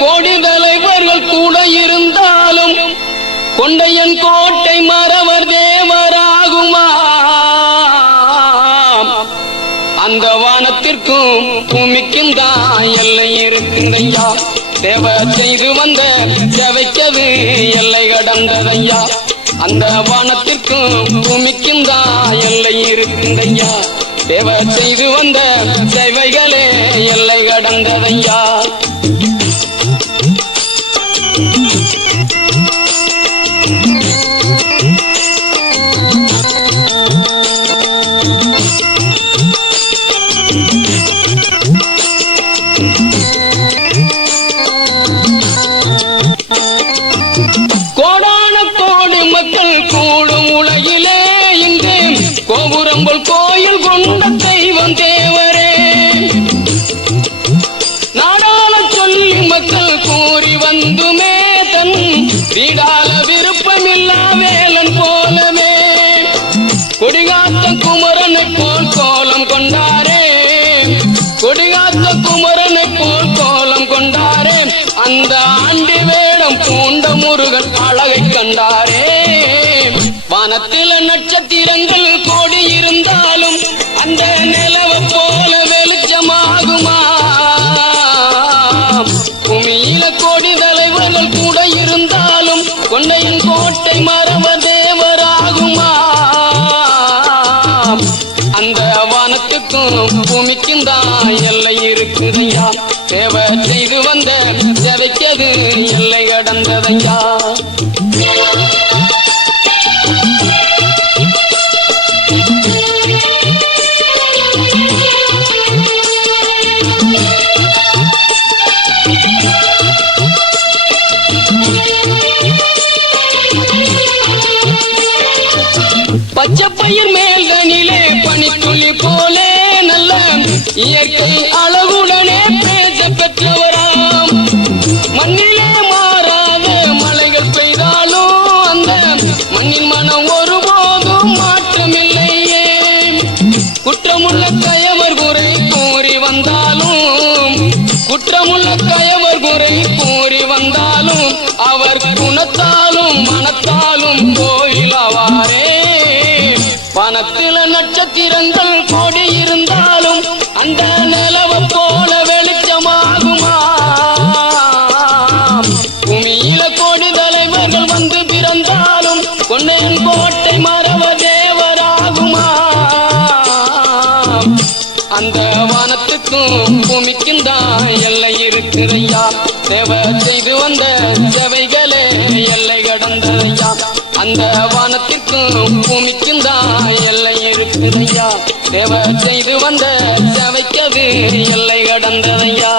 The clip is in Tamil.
கோடி தலைவர்கள் கூட இருந்தாலும் கொண்டையன் கோட்டை மறவர் தேவராகுமா? அந்த வானத்திற்கும் பூமிக்கும் தான் எல்லை இருக்குங்கய்யா. தேவ செய்து வந்த தேவைக்கது எல்லை கடந்ததையா. அந்த வானத்திற்கும் பூமிக்கும் தான் எல்லை இருக்குங்கய்யா. தேவ செய்து வந்த சேவைகளே எல்லை கடந்ததையா. கோடான கோடி மக்கள் கூடும் உலகிலே இங்கு கோபுரம்பல் கோயில் கொண்ட தெய்வம் தேவரே. நாடாள சொல்லி மக்கள் கூறி வந்துமே தன் வீடால விருப்பமில்லா வேலன் போலவே கொடிகாத்த குமரனை போல் கோலம் கொண்டாரே. கொடிகாத்த குமரனை போல் கோலம் கொண்டாரே. அந்த ஆண்டி வேடம் பூண்ட முருகன் அழகை கண்டாரே. வானத்தில நட்சத்திரங்கள் கோடி இருந்தாலும் அந்த நிலவ போல வெளிச்சமாகுமா? பூமியில கோடி தலைவர்கள் கூட இருந்தாலும் கொண்டையின் கோட்டை மறவ தேவராகுமா? அந்த வானத்துக்கும் பூமிக்கும் தான் எல்லை இருக்குதையா. தேவ செய்து வந்த தேவைக்கது எல்லை கடந்ததையா. பச்சை பயிர் மேல்தனிலே பனித்துளி போலே நல்ல இயற்கை அழகுடனே பேச பெற்றவராம். மண்ணிலே மாறாத மலைகள் பெய்தாலும் அந்த மண்ணின் மனம் ஒருபோதும் மாற்றமில்லையே. குற்றமுள்ள கயவர் குறை கூறி வந்தாலும் குற்றமுள்ள கயவர் குறை கூறி வந்தாலும் அவர் குணத்தாலும் மனத்தாலும் கோயிலாவாரே. வானத்தில நட்சத்திரங்கள் கோடி இருந்தாலும் அந்த நிலவ போல வெளிச்சமாகுமா? பூமியில கோடி தலைவர்கள் வந்து பிறந்தாலும் கொண்டையன் கோட்டை மறவ தேவராகுமா? அந்த வானத்துக்கும் பூமிக்கும் தான் எல்லை இருக்குதையா. தேவ செய்து வந்த சேவைகளே எல்லை கடந்ததையா. அந்த வானத்திற்கும் பூமிக்கும் தான் எல்லை இருக்குதையா. தேவ செய்து வந்த சேவைக்கது எல்லை கடந்ததையா.